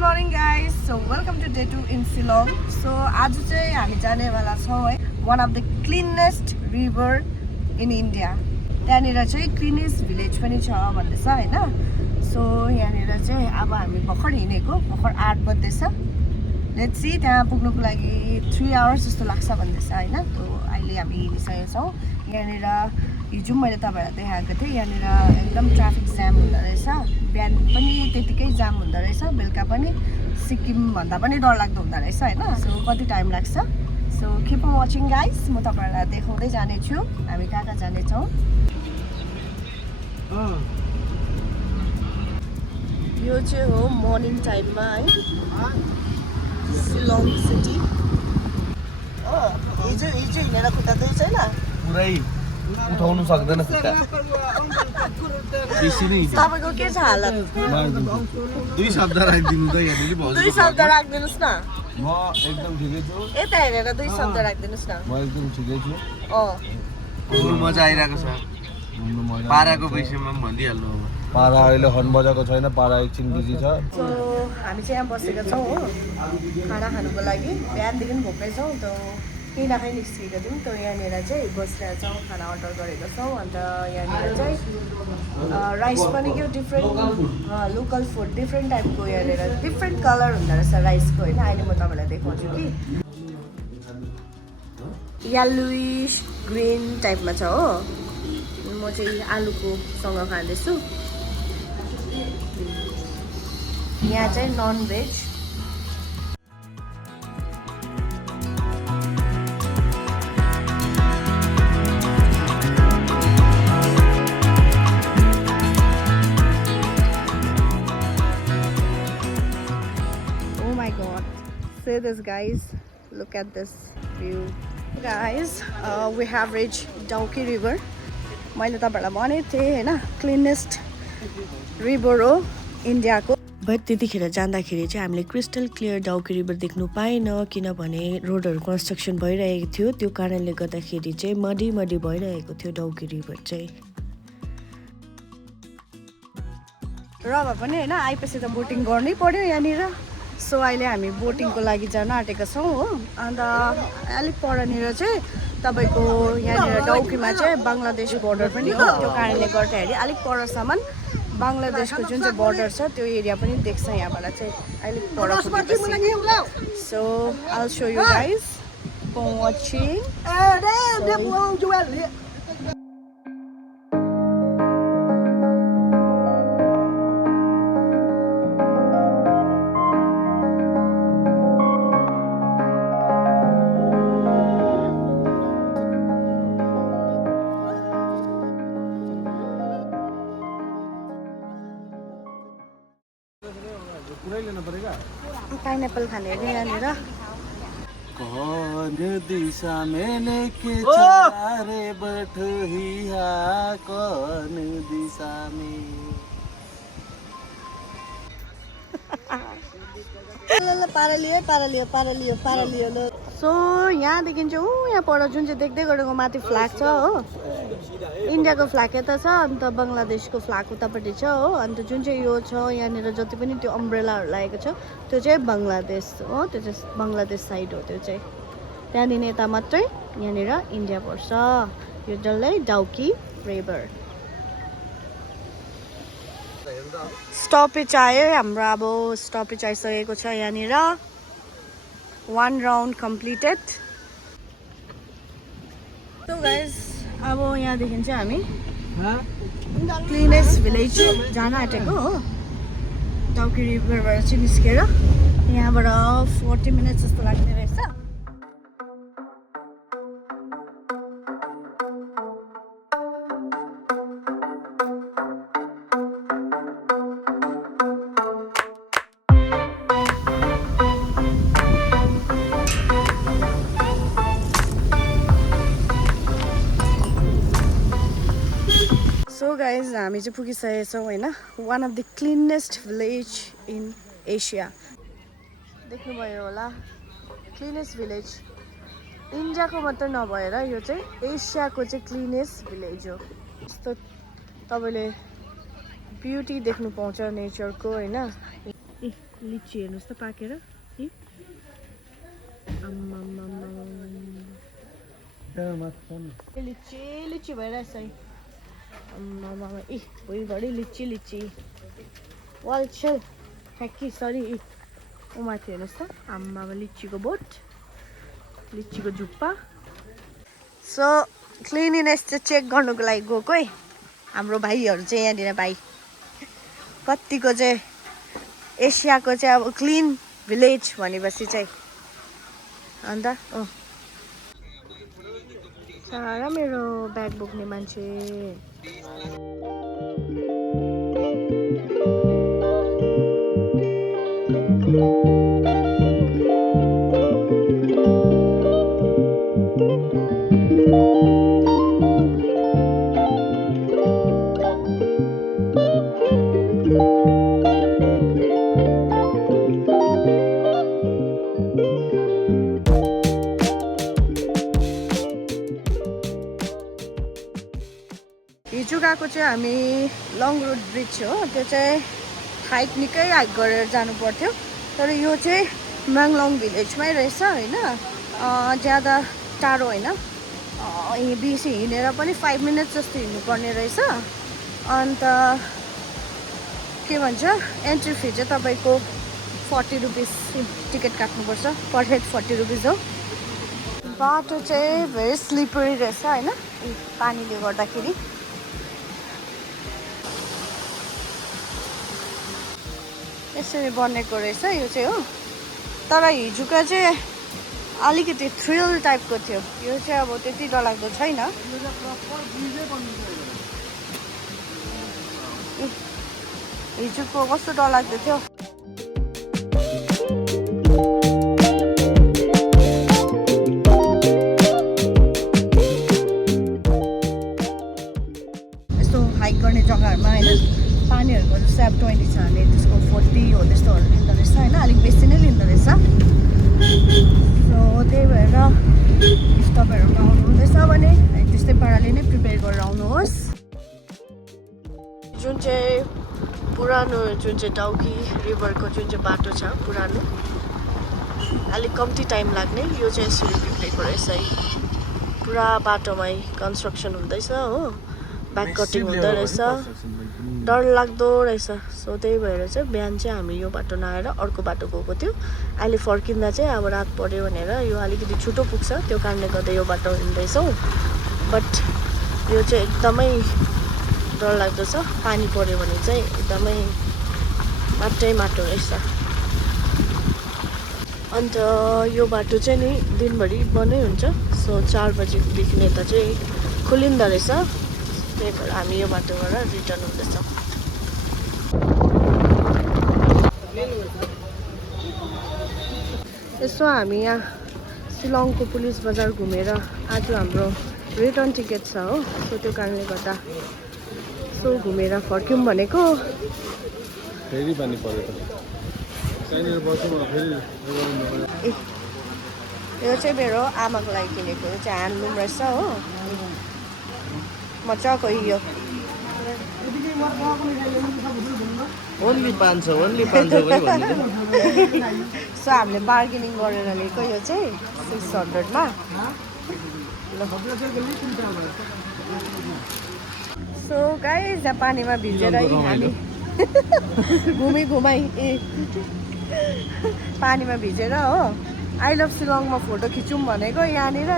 morning guys, so welcome to day 2 in Shillong. So आज चाहिँ हामी जाने वाला छौं है one of the cleanest river in India. त्यहाँनिर चाहिँ cleanest village पनि छ भन्दैछ हैन. So यहाँनिर चाहिँ अब हामी भर्खर हिँडेको, भर्खर 8 बज्दैछ. Let's see त्यहाँ पुग्नुको लागि 3 hours जस्तो लाग्छ भन्दैछ हैन. तो अहिले हामी हिँडिसकेका छौं. यहाँनिर हिजो मैले तपाईहरुलाई देखाएको थिएँ, यहाँनिर एकदम ट्राफिक जाम हुँदो रहेछ. बिहान पनि त्यतिकै जाम हुँदो रहेछ, बेलुका पनि सिक्किम भन्दा पनि डरलाग्दो हुँदो रहेछ हैन. सो कति टाइम लाग्छ. So keep on watching guys. म तपाईहरुलाई देखाउँदै जाने छु हामी कहाँ जाने छौं. यो चाहिँ हो मर्निङ टाइममा है शिलोङ सिटी. हिजो हिँडेर खुट्टा दुख्दैन पुरै उठाउनु सक्दैन खुट्टा. तपाईको के छ हालत? दुई शब्द राखिदिनु त यहाँनिर भाउजू. दुई शब्द राख्दिनुस् न. म एकदम ठिकै छु. यता हेरेर दुई शब्द राख्दिनुस् न. म एकदम ठिकै छु. घुम्नु मजा आइरहेको छ. घुम्नु मजा. पाराको विषयमा पनि भनिदिइहाल्नु. पारा अहिले हर्न बजाएको छैन, पारा एकछिन बिजी छ. सो हामी चाहिँ यहाँ बसेका छौँ हो खाना खानुको लागि. बिहानदेखि भोकै छौँ त केही नखाइ निस्किएको थियौँ. त यहाँनिर चाहिँ बसिरहेको छौँ, खाना अर्डर गरेको छौँ. अन्त यहाँनिर चाहिँ राइस पनि के डिफ्रेन्ट लोकल फुड डिफ्रेन्ट टाइपको यहाँनिर डिफ्रेन्ट कलर हुँदो रहेछ राइसको होइन. अहिले म तपाईँलाई देखाउँछु कि येलोइस ग्रिन टाइपमा छ हो. म चाहिँ आलुको सँग खाँदैछु. यहाँ चाहिँ non veg. Oh my god, see this guys, look at this view guys. We have reached Dauki river. मैले तपाईहरुलाई भनेको थिएँ हैन क्लिनेस्ट रिभर हो इन्डियाको. बट त्यतिखेर जाँदाखेरि चाहिँ हामीले क्रिस्टल क्लियर डाउकी रिभर देख्नु पाएन, किनभने रोडहरू कन्स्ट्रक्सन भइरहेको थियो. त्यो कारणले गर्दाखेरि चाहिँ मडी भइरहेको थियो डाउकी रिभर चाहिँ. र भए पनि हैन आइपछि त बोटिङ गर्नै पर्यो यहाँनिर. सो अहिले हामी बोटिङको लागि जान आँटेका छौँ हो. अन्त अलिक परनिर चाहिँ तपाईको यहाँनिर डाउकीमा चाहिँ बङ्गलादेश बोर्डर पनि हो. त्यो कारणले गर्दाखेरि अलिक परसम्म बङ्गलादेशको जुन चाहिँ बोर्डर छ त्यो एरिया पनि देख्छ यहाँबाट चाहिँ अलिक पर. So I will show you guys for watching. Pineapple खाने अरे यहाँनिर. कौन दिशा में लेके चला रे बटहिया, कौन दिशा में. पारा लियो. सो यहाँदेखि चाहिँ यहाँ पर जुन चाहिँ देख्दै गरेको माथि फ्ल्याग छ हो इन्डियाको फ्ल्याग यता छ. अन्त बङ्गलादेशको फ्ल्याग उतापट्टि छ हो. अन्त जुन चाहिँ यो छ यहाँनिर जति पनि त्यो अम्ब्रेलाहरू लागेको छ त्यो चाहिँ बङ्गलादेश हो. त्यो चाहिँ बङ्गलादेश साइड हो. त्यो चाहिँ त्यहाँदेखि यता मात्रै यहाँनिर इन्डिया पर्छ. यो डल्लै डाउकी रिभर. स्टपेज आयो हाम्रो. अब स्टपेज आइसकेको छ यहाँनिर. 1 राउन्ड कम्प्लिटेड. सो गाइस अब यहाँदेखि चाहिँ हामी क्लिनेस्ट भिलेज जान आँटेको हो. डाउकी रिभरबाट चाहिँ निस्केर यहाँबाट 40 मिनट जस्तो लाग्ने रहेछ. सो गाइज हामी चाहिँ पुगिसकेका छौँ होइन. One of the cleanest village in Asia. देख्नुभयो होला क्लिनेस्ट भिलेज इन्डियाको मात्र नभएर यो चाहिँ एसियाको चाहिँ क्लिनेस्ट भिलेज हो. यस्तो तपाईँले ब्युटी देख्नु पाउँछ नेचरको होइन. लिची हेर्नुहोस् त पाकेर लिची लिची भइरहेछ है भुइँभरि लिची लिची वालछेल ठ्याक्की सरी ऊ माथि हेर्नुहोस् त आम्मामा लिचीको बोट लिचीको झुप्पा सो क्लिनिनेस चाहिँ चेक गर्नुको लागि गएको है हाम्रो भाइहरू चाहिँ यहाँनिर भाइ कतिको चाहिँ एसियाको चाहिँ अब क्लिन भिलेज भनेपछि चाहिँ अन्त सारा मेरो ब्याग बोक्ने मान्छे हिजो गएको चाहिँ हामी लङ रोड ब्रिज हो त्यो चाहिँ हाइक निकै हाइक गरेर जानु पर्थ्यो तर यो चाहिँ म्याङलङ भिलेजमै रहेछ होइन ज्यादा टाढो होइन बेसी हिँडेर पनि 5 मिनट्स जस्तो हिँड्नुपर्ने रहेछ अन्त के भन्छ एन्ट्री फी चाहिँ तपाईँको 40 रुपिस टिकट काट्नुपर्छ पर हेड 40 रुपिस हो बाटो चाहिँ भेरी स्लिपरी रहेछ होइन पानीले गर्दाखेरि यसरी बनेको रहेछ यो चाहिँ हो तर हिजोको चाहिँ अलिकति थ्रिल टाइपको थियो यो चाहिँ अब त्यति डरलाग्दो छैन हिजोको कस्तो डरलाग्दो थियो यस्तो हाइक गर्ने जग्गाहरूमा होइन पानीहरूको स्याप 20 छ भने त्यसको 40 हो त्यस्तोहरू लिँदो रहेछ होइन अलिक बेसी नै लिँदो रहेछ सो त्यही भएर इफ तपाईँहरू आउनु हुँदैछ भने त्यस्तै पाराले नै प्रिपेयर गरेर आउनुहोस् जुन चाहिँ पुरानो जुन चाहिँ टाउकी रिभरको जुन चाहिँ बाटो छ पुरानो अलिक कम्ती टाइम लाग्ने यो चाहिँ यसरी बिग्रेको रहेछ है पुरा बाटोमै कन्स्ट्रक्सन हुँदैछ हो ब्याक कटिङ हुँदो रहेछ डर लाग्दो रहेछ सो त्यही भएर चाहिँ बिहान चाहिँ हामी यो बाटो नआएर अर्को बाटो गएको थियो अहिले फर्किँदा चाहिँ अब रात पऱ्यो भनेर यो अलिकति छिटो पुग्छ त्यो कारणले गर्दा यो बाटो हिँड्दैछौँ बट यो चाहिँ एकदमै डरलाग्दो छ पानी पऱ्यो भने चाहिँ एकदमै माटै माटो रहेछ अन्त यो बाटो चाहिँ नि दिनभरि बन्दै हुन्छ सो 4 बजीदेखि यता चाहिँ खुलिँदो रहेछ त्यही भएर हामी यो बाटोबाट रिटर्न हुँदैछौँ यसो हामी यहाँ सिलङको पुलिस बजार घुमेर आज हाम्रो रिटर्न टिकट छ हो सो त्यो कारणले गर्दा सो घुमेर फर्क्यौँ भनेको फेरि पानी पर्यो त त्यहाँनिर बसौँ फेरि यो चाहिँ मेरो आमाको लागि किनेको यो चाहिँ ह्यान्डलुम रहेछ हो मजाको यो ओन्ली 500 पनि भन्नु सो हामीले बार्गेनिङ गरेर लिएको यो चाहिँ 600 मा सो गाइस यहाँ पानीमा भिजेर हामी घुमाइ पानीमा भिजेर हो आई लभ सिलङमा फोटो खिचौँ भनेको यहाँनिर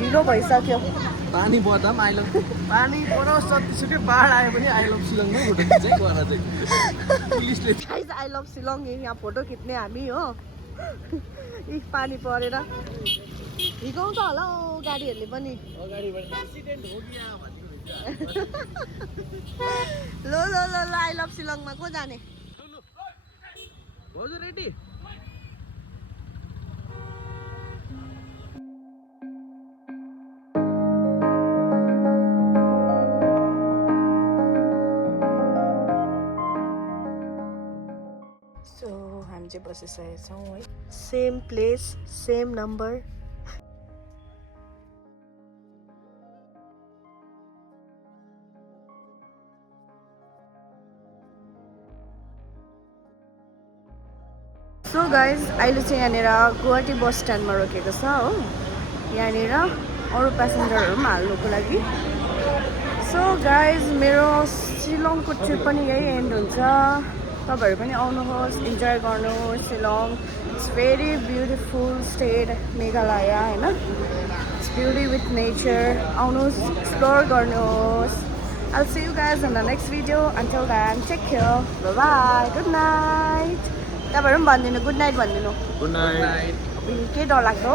ढिलो भइसक्यो पानी पर्दा पनि पानी परोस् जतिसुकै बाढ आयो भने आई लभ सिलङमै फोटो खिचेको वाला चाहिँ पुलिसले आई लभ सिलङ यहाँ फोटो खिच्ने हामी हो पानी परेर हिर्काउँछ होला गाडीहरूले पनि अगाडिबाट एक्सिडेन्ट हो कि यहाँ भनेको ल आई लभ सिलङमा को जाने भाउजू रेडी सो हामी चाहिँ बसिसकेका छौँ है same place same number so guys अहिले चाहिँ यहाँनिर गुवाहाटी बस स्ट्यान्डमा रोकेको छ हो यहाँनिर अरू प्यासेन्जरहरू पनि हाल्नुको लागि सो गाइज मेरो शिलङको ट्रिप पनि यही एन्ड हुन्छ तपाईँहरू पनि आउनुहोस् इन्जोय गर्नुहोस् Shillong it's very beautiful state Meghalaya होइन इट्स ब्युटी विथ नेचर आउनुहोस् एक्सप्लोर गर्नुहोस् I'll see you guys in the next video. Until then, take care. Bye bye. Good night. तपाईहरु पनि भनिदिनु गुड नाइट भनिदिनु गुड नाइट के डर लाग्दो